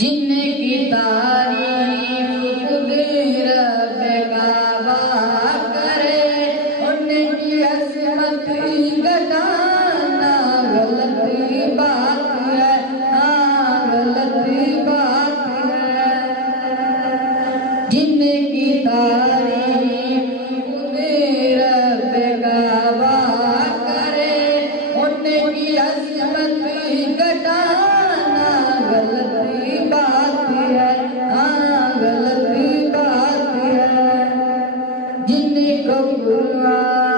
जिनकी तारीफ खुद रब काबा करे, उनकी अज़मत घटाना गलत बात है, हाँ गलत बात है। जिनकी तारीफ खुद रब काबा करे, उनकी अज़मत घटाना गलत बात है, हाँ गलत बात है। जिनको कुरान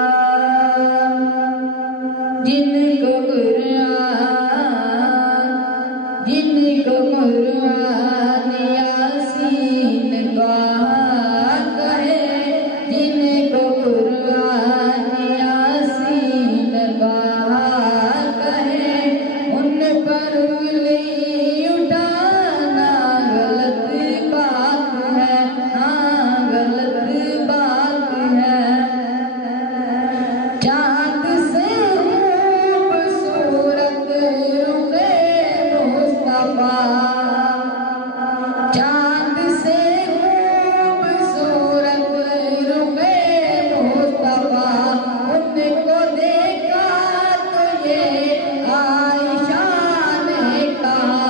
जिनको कुरान यासीन दुआ कहे, जिनको कुरान यासीन दुआ कहे, उन पर उंगली उठाना गलत बात है, हाँ गलत बात है। चाँद से खूबसूरत रुखे मुस्तफा, चाँद से खूबसूरत रुखे मुस्तफा, उनको देखा तो ये आयशा ने कहा,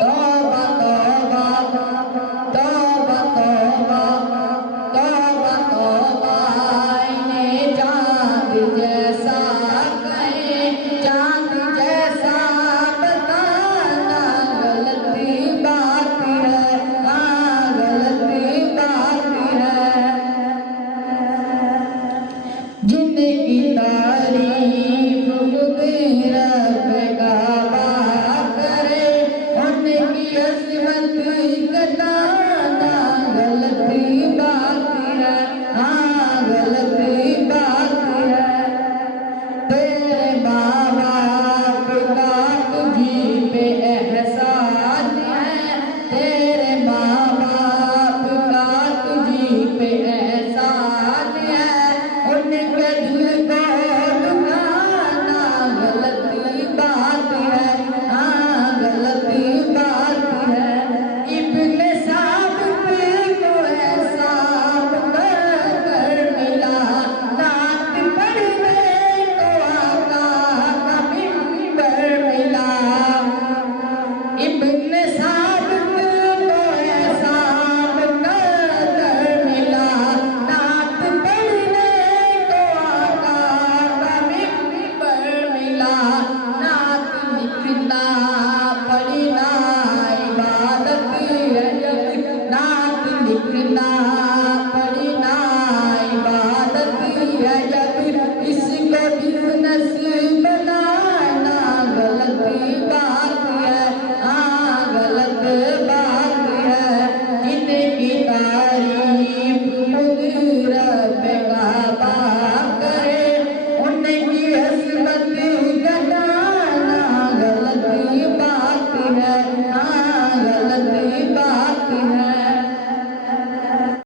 तौबा तौबा तौबा तौबा तौबा तौबा, इन्हें चाँद जैसा कहे, चाँद जैसा बताना गलत बात है, हाँ गलत बात है। जिनकी तारीफ खुद रब काबा करे, उनकी अज़मत घटाना गलत बात है, हाँ गलत बात है। तेरे माँ बाप का तुझी पे एहसान है, तेरे माँ बाप का तुझी पे एहसान है, उनके दिल को दुखाना गलत बात है, हाँ गलत बात है। इब्ने साबित को ऐसा कर मिला, नात पढ़ने को आका का मिंबर मिला। इब्ने